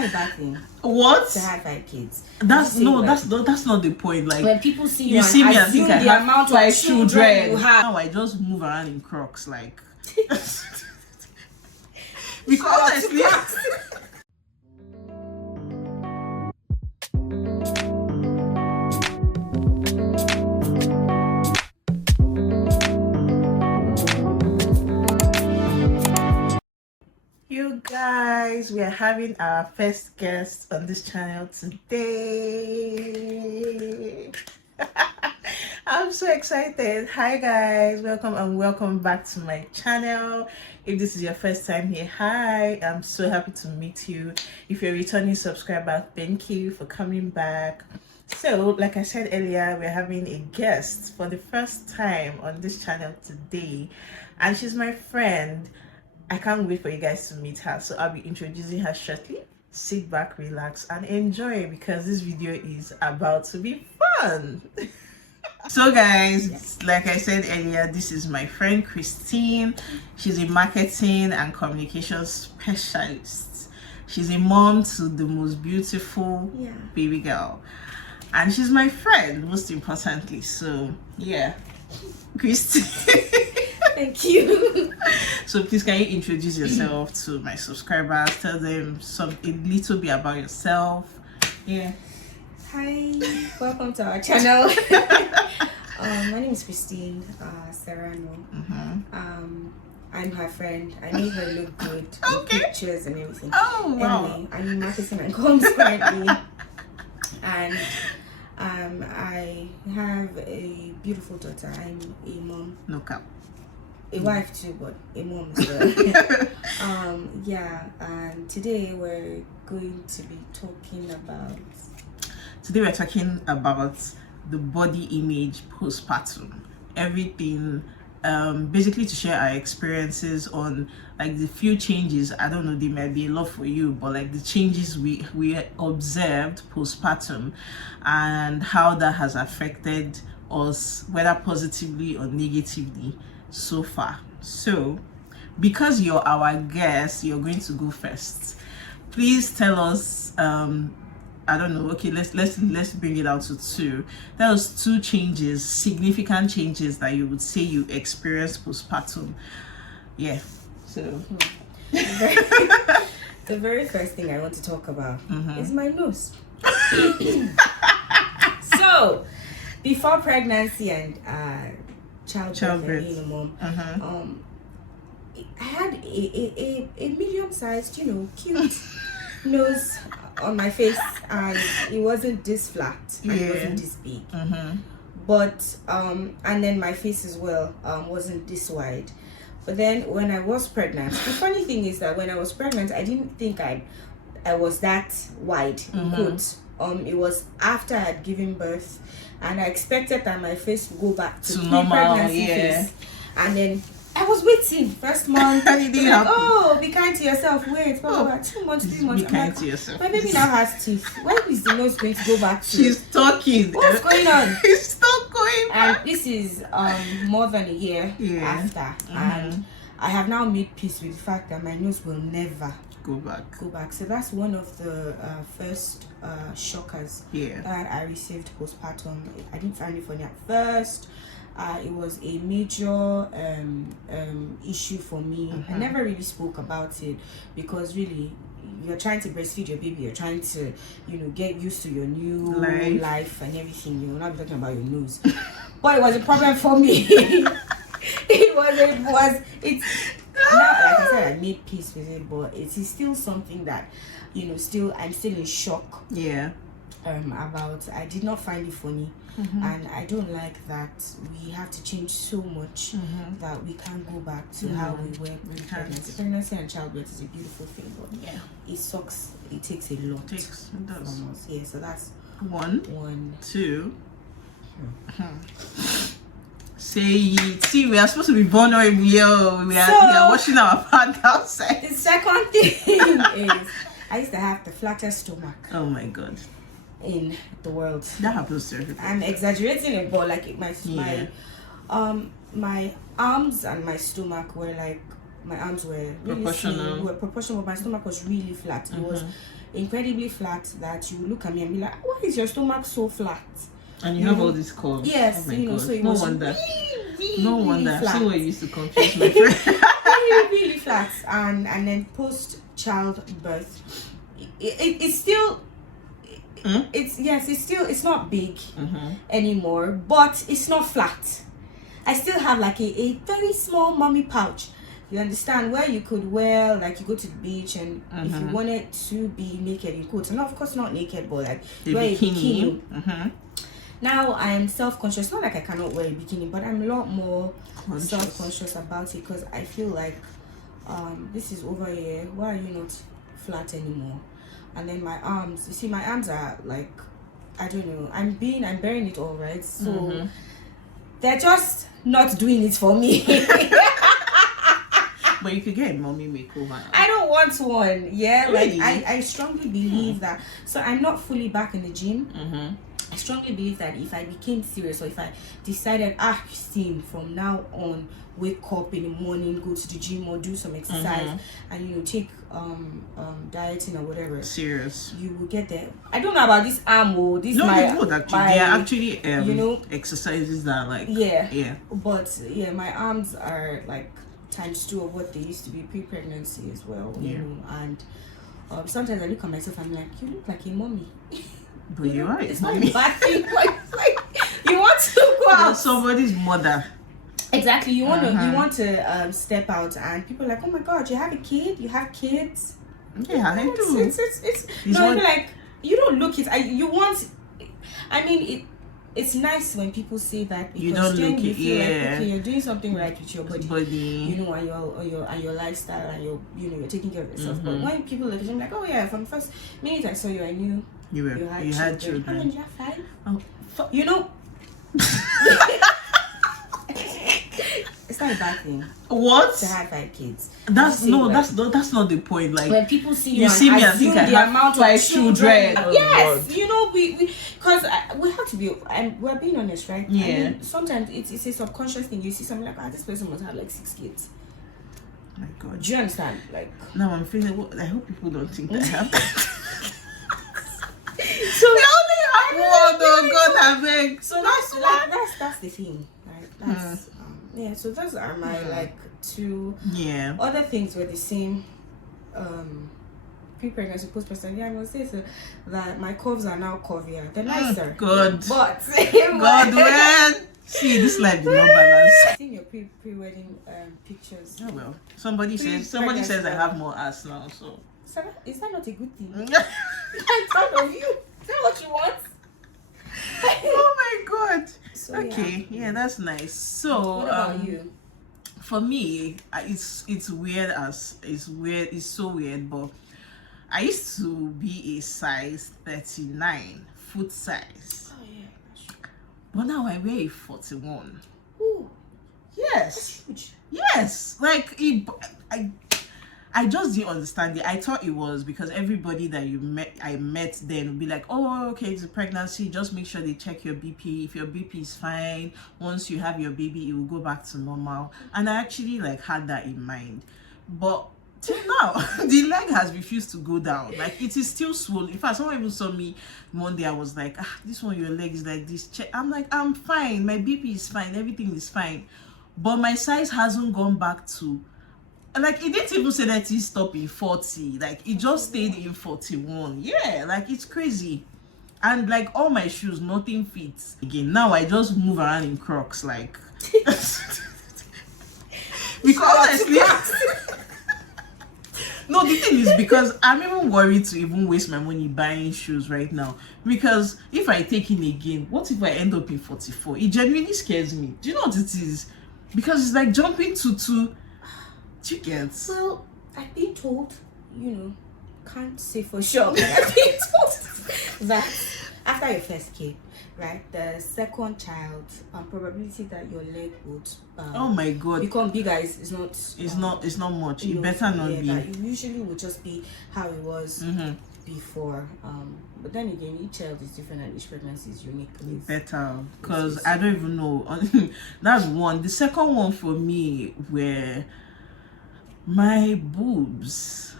not a bad thing. What? To have 5 kids. That's not the point. Like when people see you, you see me and assume think I the have amount of 5 children children. you have. Now I just move around in Crocs, like. Because honestly. You guys, we are having our first guest on this channel today. I'm so excited. Hi guys, welcome back to my channel. If this is your first time here, hi, I'm so happy to meet you. If you're a returning subscriber, thank you for coming back. So like I said earlier, we're having a guest for the first time on this channel today, and she's my friend. I can't wait for you guys to meet her, so I'll be introducing her shortly. Sit back, relax, and enjoy, because this video is about to be fun. So guys, like I said earlier, this is my friend Christine. She's a marketing and communication specialist. She's a mom to the most beautiful baby girl, and she's my friend, most importantly. So yeah, Christine. Thank you. So please, can you introduce yourself to my subscribers? Tell them a little bit about yourself. Yeah. Hi, welcome to our channel. My name is Christine Serrano. I'm her friend. I made her look good in pictures and everything. Oh wow. Anyway, I'm in marketing and comms currently, and I have a beautiful daughter. I'm a mom. No cap. A wife too, but a mom as well. And today we're going to be talking about. Today we're talking about the body image postpartum. Everything, basically to share our experiences on like the few changes. I don't know, they might be a lot for you, but like the changes we observed postpartum and how that has affected us, whether positively or negatively so far. So because you're our guest, you're going to go first. Please tell us, I don't know, okay, let's bring it out to 2. Tell us 2 changes, significant changes that you would say you experienced postpartum. Yeah. So the very first thing I want to talk about is my nose. So before pregnancy and childbirth. And being a mom, I had a medium-sized, cute nose on my face, and it wasn't this flat and it wasn't this big. But and then my face as well wasn't this wide. But then when I was pregnant, the funny thing is that when I was pregnant, I didn't think I was that wide in quotes. It was after I had given birth, and I expected that my face would go back to pre-pregnancy face. And then I was waiting first month. Like, oh, be kind to yourself. Wait, 2 months, 3 months. Be kind to yourself. My baby now has teeth. When is the nose going to go back to? She's talking. What's going on? It's not going back. And this is more than a year after, and I have now made peace with the fact that my nose will never go back. So that's one of the first shockers that I received postpartum. I didn't find it funny at first. It was a major issue for me. I never really spoke about it because really you're trying to breastfeed your baby, you're trying to get used to your new life and everything. You're not talking about your nose. But it was a problem for me. It's now, like I said, I made peace with it, but it is still something that I'm still in shock about. I did not find it funny, and I don't like that we have to change so much that we can't go back to how we were pre-pregnancy. Pregnancy and childbirth is a beautiful thing, but it sucks. It takes a lot from us. Yeah, so that's one. 2. Say it. See, we are supposed to be vulnerable. Yo, we are washing our pants outside. The second thing is I used to have the flattest stomach. Oh my god. In the world. That happens to everybody. I'm exaggerating it, but like my arms and my stomach were like my arms were really Proportional. slim, were proportional, but my stomach was really flat. It was incredibly flat that you would look at me and be like, why is your stomach so flat? And you have all these curves. Yes, oh my God. so it no was wonder. really, No really wonder. flat. See what you used to confuse my friend. really flat. And then post childbirth, it's still. It's not big anymore, but it's not flat. I still have like a very small mommy pouch. You understand, where you could wear, like, you go to the beach and if you wanted to be naked, you could. So no, of course not naked, but like wear a bikini. Now I am self-conscious. Not like I cannot wear a bikini, but I'm a lot more self-conscious about it because I feel like this is over here. Why are you not flat anymore? And then my arms, you see, my arms are like, I don't know, I'm bearing it all, right? So they're just not doing it for me. But you could get a mommy makeover. I don't want one. Yeah, really? Like I strongly believe that. So I'm not fully back in the gym. I strongly believe that if I became serious, or if I decided, Christine, from now on, wake up in the morning, go to the gym or do some exercise, and take dieting or whatever, serious, you will get there. I don't know about this arm or this. No, my, you would actually. They are actually exercises that like But my arms are like times 2 of what they used to be pre-pregnancy as well. You know, and sometimes I look at myself and I'm like, you look like a mommy. But you're right. It's not a bad thing. Like you want to go out. Somebody's mother. Exactly. You want to step out, and people are like, oh my God, you have a kid? You have kids? Yeah, I do. It's no, like, you don't look it. You want. I mean, it's nice when people say that, because you don't then look you it. feel like, okay, you're doing something right with your body. You know, and your lifestyle, and you're taking care of yourself. But when people look at you, I'm like, oh yeah, from the first minute I saw you, I knew you had children. How many? You have 5? You know. It's not a bad thing. What? To have 5 kids. That's that's not the point. Like, when people see you see me and think I have 5 children. Yes, God. We because we have to be. We're being honest, right? Yeah. I mean, sometimes it's a subconscious thing. You see something like, this person must have like 6 kids. My God. Do you understand? Like, now I'm feeling. I hope people don't think that I have. So we only have one. Oh God, I beg. So that's the thing, right? That's so those are my like 2 other things were the same. Pre-pregnancy, post-pregnancy. I must say that my curves are now curvier. They're nicer. Good. But God, when see this life did not balance. I've seen your pre-wedding pictures. Oh well. Somebody says I have more ass now. So is that not a good thing? I'm proud of you. Is that what you want? Oh my God. So, okay, yeah, that's nice. So what about you? For me, it's weird it's so weird, but I used to be a size 39, foot size. Oh yeah, that's true. But now I wear a 41. Ooh, yes. that's huge. Yes, like I just didn't understand it. I thought it was because everybody that I met then would be like, oh, okay, it's a pregnancy. Just make sure they check your BP. If your BP is fine, once you have your baby, it will go back to normal. And I actually like had that in mind. But till now, the leg has refused to go down. Like, it is still swollen. In fact, someone even saw me one day. I was like, this one, your leg is like this. I'm like, I'm fine. My BP is fine. Everything is fine. But my size hasn't gone back to, like, it didn't even say that it stopped in 40. Like, it just stayed in 41. Yeah, like, it's crazy. And like, all my shoes, nothing fits. Again, now I just move around in Crocs, like. Because honestly, no, the thing is, because I'm even worried to even waste my money buying shoes right now. Because if I take in again, what if I end up in 44? It genuinely scares me. Do you know what it is? Because it's like jumping to 2. Do you get? Well, I've been told, can't say for sure, but I've been told that after your first kid, right, the second child, probability that your leg would oh my God, become bigger is not much. It better not be. That it usually would just be how it was before. But then again, each child is different and each pregnancy is unique. Better, because I don't even know. That's one. The second one for me, where My boobs.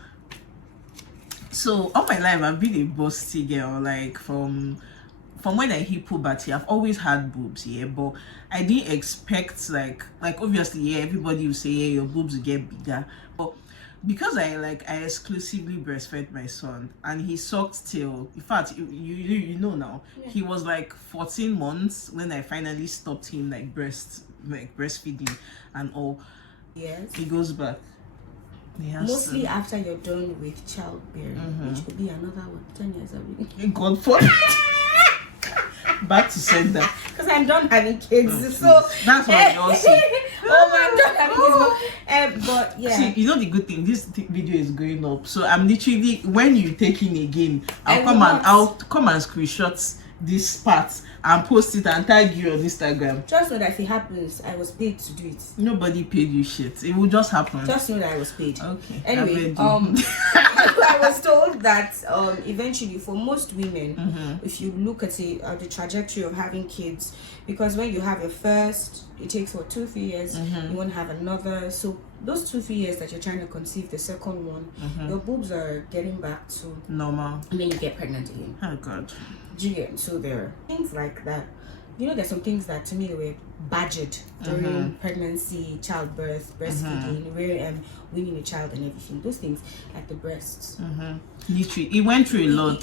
So all my life I've been a busty girl, like from when I hit puberty. I've always had boobs, yeah, but I didn't expect like obviously, yeah, everybody will say, yeah, your boobs will get bigger, but because I exclusively breastfed my son, and he sucked till, in fact, you know now, yeah. He was like 14 months when I finally stopped him breastfeeding and all. Yes, he goes back. Mostly after you're done with childbearing, which could be another 10 years away. God for back to sender. Because I'm done having kids, so that's what you all say. I'm done having kids. But yeah. See, you know the good thing, this video is going up, so I'm literally, when you take in again, I'll come and screenshot this part and post it and tag you on Instagram. Just know that if it happens, I was paid to do it. Nobody paid you shit. It will just happen. Just know that I was paid. Okay. Anyway, I was told that eventually for most women, if you look at the trajectory of having kids, because when you have your first, it takes 2-3 years, you want to have another, so those 2-3 years that you're trying to conceive the second one, your boobs are getting back to normal, and then you get pregnant again. Oh God. So there are things like that. You know, there's some things that to me were badgered during pregnancy, childbirth, breastfeeding, weaning a child and everything. Those things, like the breasts. Literally, it went through a lot.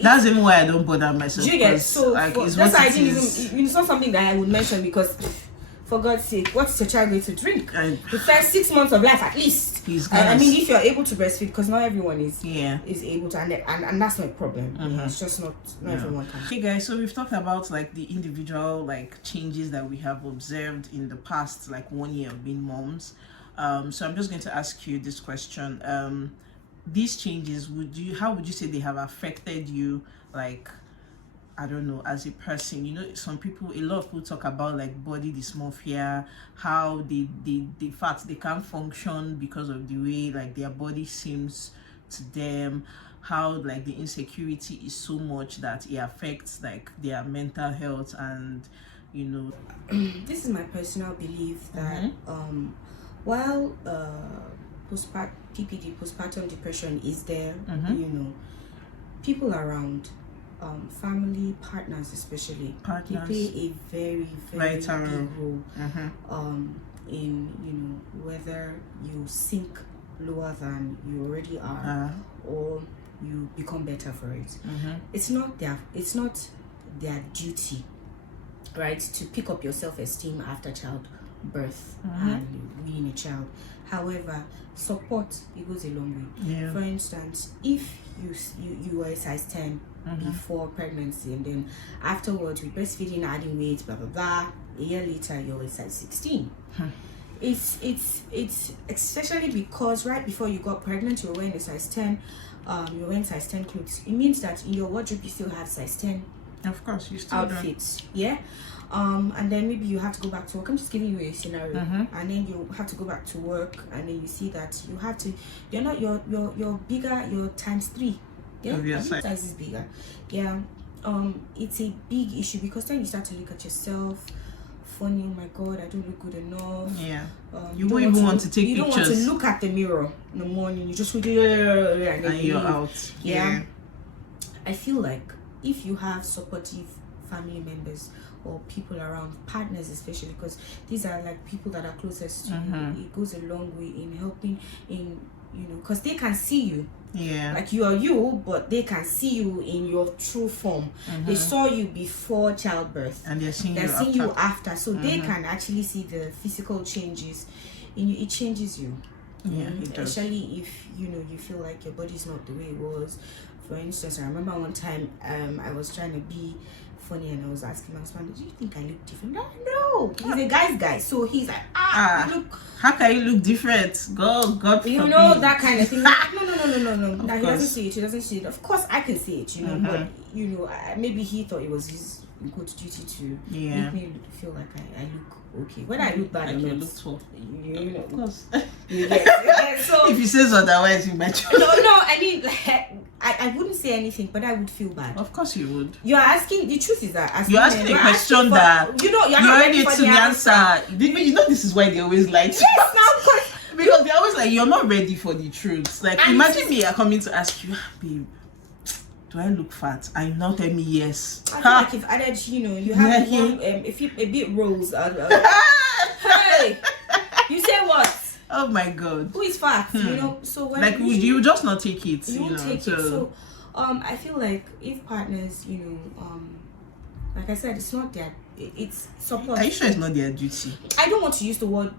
That's even why I don't bother myself. Do you get? So like, that's why I didn't even. It's not something that I would mention because, for God's sake, what's your child going to drink? The first 6 months of life, at least. I mean, if you're able to breastfeed, because not everyone is able to, and that's not a problem. It's just not everyone can. Okay, guys. So we've talked about like the individual changes that we have observed in the past 1 year of being moms. So I'm just going to ask you this question. These changes, how would you say they have affected you, I don't know, as a person? You know, a lot of people talk about body dysmorphia, how they fact they can't function because of the way their body seems to them, how the insecurity is so much that it affects their mental health. And you know, this is my personal belief that while PPD, postpartum depression, is there, you know, people around, family, partners especially, they play a very, very big role in, you know, whether you sink lower than you already are or you become better for it. It's not their duty, right, to pick up your self-esteem after childbirth and weaning a child. However, support, it goes a long way. For instance, if you were a size 10 before pregnancy, and then afterwards with breastfeeding, adding weight, blah blah blah, a year later you're a size 16. It's especially because right before you got pregnant you were wearing a size 10, you're wearing size 10 clothes. It means that in your wardrobe you still have size 10 of course you still outfits don't. And then maybe you have to go back to work. I'm just giving you a scenario. And then you have to go back to work, and then you see that you have to, you're bigger, you're times 3. Your size is bigger. It's a big issue because then you start to look at yourself funny. Oh my God, I don't look good enough. You don't even want to take pictures. You don't want to look at the mirror in the morning. You just and then you're out. I feel like if you have supportive family members or people around, partners especially, because these are people that are closest to you, it goes a long way in helping, in, you know, because they can see you. You are you, but they can see you in your true form. They saw you before childbirth and they're seeing you after, so they can actually see the physical changes in you. It changes you. It does. Especially if you feel like your body's not the way it was. For instance, I remember one time I was trying to be funny and I was asking my husband, do you think I look different? No, he's a guy's guy, so he's like, look, how can you look different? God you forbid. know, that kind of thing. No. He doesn't see it. Of course I can see it, you know, but you know, maybe he thought it was his good duty to make me feel like I look okay. When I look bad, I look tall. You know, of course. So if he says otherwise, you might. No, I mean, I wouldn't say anything, but I would feel bad. Of course you would. You're asking, the truth is that you're asking a question that you're not ready for the answer. You know, this is why they always like. Yes, now, of course. Because they're always like, you're not ready for the truth. Like, And imagine me coming to ask you, babe, do I look fat? And you now tell me yes. I feel like if added, you have one, if you a bit rolls. Hey, you say what? Oh my God. Who is fat? So when Like, you just not take it. You won't take it. So, I feel like if partners, like I said, it's not their, it's support. Are you sure it's not their duty? I don't want to use the word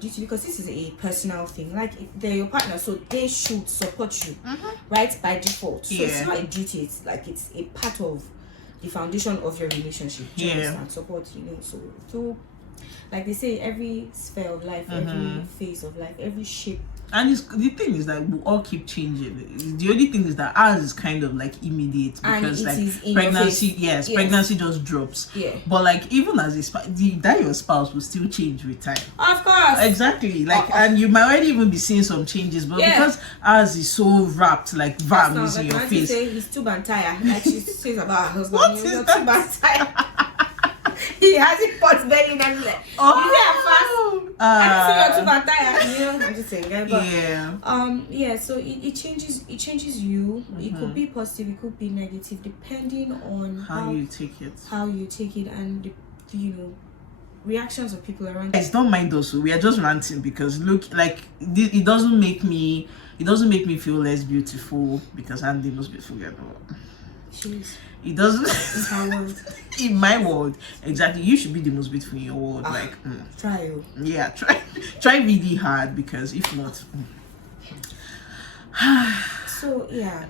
duty because this is a personal thing. Like they're your partner, so they should support you, right, by default. So it's not a duty. It's like it's a part of the foundation of your relationship. And support, so like they say, every sphere of life, every phase of life, every shape. And the thing is that we all keep changing. The only thing is that ours is kind of like immediate because like pregnancy, pregnancy just drops. Yeah. But like even as that your spouse will still change with time. Of course. Exactly. Like and you might already even be seeing some changes, but because ours is so wrapped, like bam, is in your face. Say he's too bantaya. Like she says about her husband. What is too that? bantaya. He has it pot belly and everything. I don't see your too bantaya. I'm just saying. But, so it changes you. It could be positive, it could be negative, depending on how you take it, and the reactions of people around you. Guys, don't mind us. We are just ranting because look, like it doesn't make me feel less beautiful because I'm the most beautiful girl. It doesn't. In her world. In my world, exactly. You should be the most beautiful in your world. Try. Yeah, try really hard because if not. So yeah.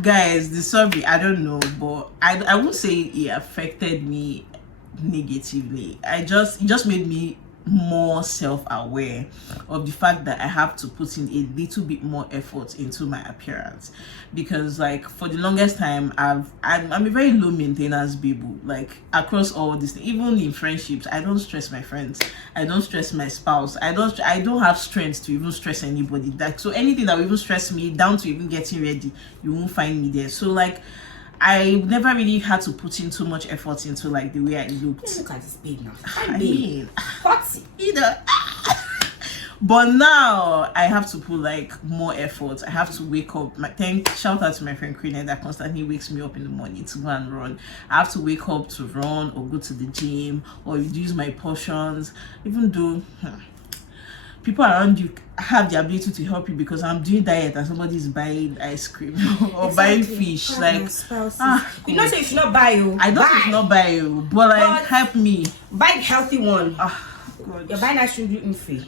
Guys, the survey, I don't know, but I won't say it affected me negatively. It just made me more self-aware of the fact that I have to put in a little bit more effort into my appearance, because like for the longest time I'm a very low maintenance baby. Like across all this, even in friendships, I don't stress my friends, I don't stress my spouse, I don't have strength to even stress anybody. Like so anything that will even stress me down to even getting ready, you won't find me there. So like I never really had to put in too much effort into like the way I looked. Look at this babe now. I mean, Foxy. But now I have to put like more effort. I have to wake up. Shout out to my friend Queen that constantly wakes me up in the morning to go and run. I have to wake up to run or go to the gym or reduce my portions, even though people around you have the ability to help you because I'm doing diet and somebody's buying ice cream or buying fish. Like, you know, say you should not buy you. I don't say not buy you, but like help me buy the healthy one. God. You're buying ice cream gluten free.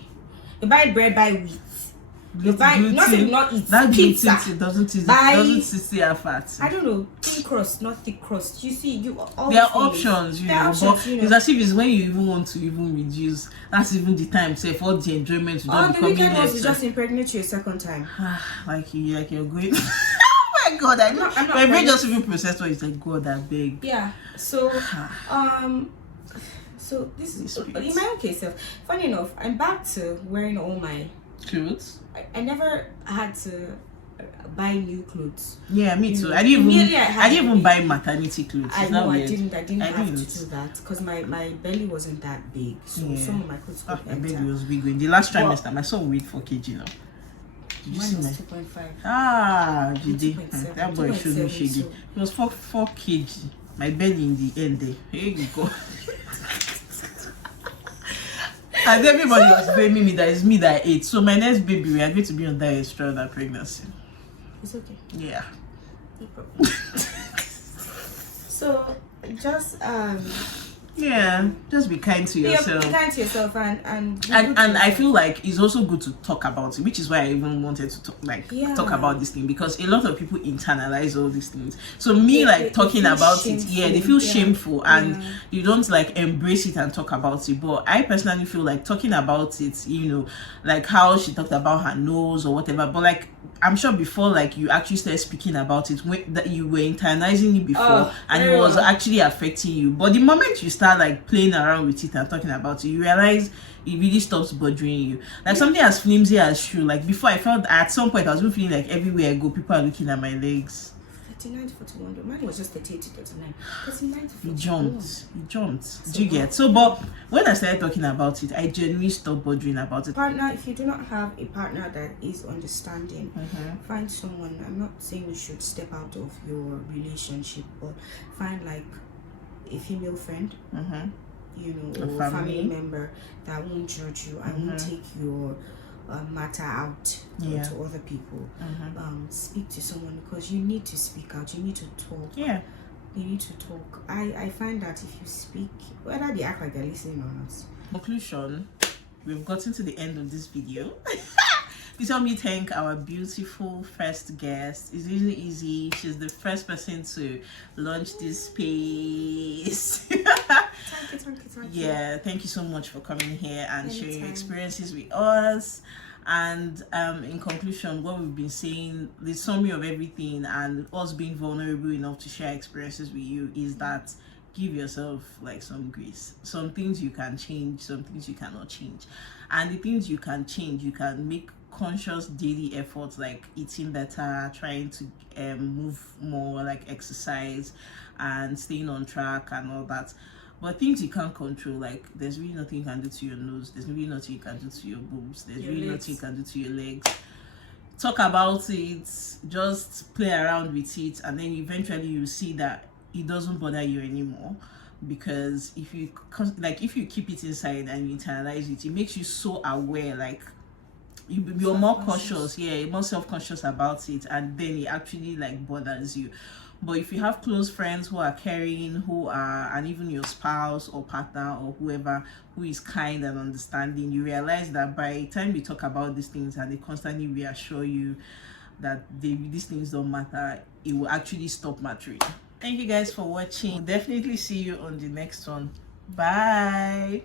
You buy bread, buy wheat. You buy not eat that pizza. It doesn't see our fat. I don't know, thin crust, not thick crust. You see, there are options, but it's as if it's when you even want to even reduce. That's even the time. Say for the enjoyment. The weekend was just impregnate you a second time. like you're going. Oh my God! I'm not my brain just even processed what you said. God, that big. Yeah. So So this is in my own case. Funny enough, I'm back to wearing all my clothes. I never had to buy new clothes. Yeah, me too. I didn't even buy maternity clothes. I know I didn't have to do that because my belly wasn't that big. So some of my clothes could my belly was big. In the last trimester, my son weighed 4 kg now. Did you see my 2.5? Jide. That boy showed me shaggy. It was 4 kg. My belly in the end there. Here you go. And everybody was blaming me that it's me that I ate. So my next baby, we are going to be on diet throughout that pregnancy. It's okay. Yeah. No problem. So just just be kind to yourself. Be kind to yourself and I feel like it's also good to talk about it, which is why I even wanted to talk about this thing, because a lot of people internalize all these things. So talking about it, they feel shameful and you don't like embrace it and talk about it. But I personally feel like talking about it, like how she talked about her nose or whatever, but like I'm sure before like you actually started speaking about it, that you were internalizing it before and it was actually affecting you. But the moment you start like playing around with it and talking about it, you realize it really stops bothering you. Like something as flimsy as shoe. Like before, I felt at some point I was even feeling like everywhere I go, people are looking at my legs. 39 to 41 though. Mine was just 38 to 39. 39 to 41. You jumped. So Do you get? So, but when I started talking about it, I genuinely stopped bothering about it. Partner, if you do not have a partner that is understanding, find someone. I'm not saying you should step out of your relationship, but find like a female friend, you know, or family member that won't judge you and won't take your matter out to other people. Speak to someone, because you need to speak out. You need to talk. You need to talk. I find that if you speak, whether they act like they're listening or not. Conclusion, we've gotten to the end of this video. Please help me thank our beautiful first guest. It's really easy. She's the first person to launch this space. Thank you. Yeah, thank you so much for coming here and sharing your experiences with us. And in conclusion, what we've been saying, the summary of everything and us being vulnerable enough to share experiences with you is that give yourself like some grace. Some things you can change, some things you cannot change. And the things you can change, you can make conscious daily efforts like eating better, trying to move more, like exercise and staying on track and all that. But things you can't control, like there's really nothing you can do to your nose, there's really nothing you can do to your boobs, there's really nothing you can do to your legs. Talk about it, just play around with it, and then eventually you see that it doesn't bother you anymore. Because if you keep it inside and you internalize it, it makes you so aware, like you're more cautious, more self-conscious about it, and then it actually like bothers you. But if you have close friends who are caring, and even your spouse or partner or whoever who is kind and understanding, you realize that by the time you talk about these things and they constantly reassure you that these things don't matter, it will actually stop mattering. Thank you guys for watching. Definitely see you on the next one. Bye.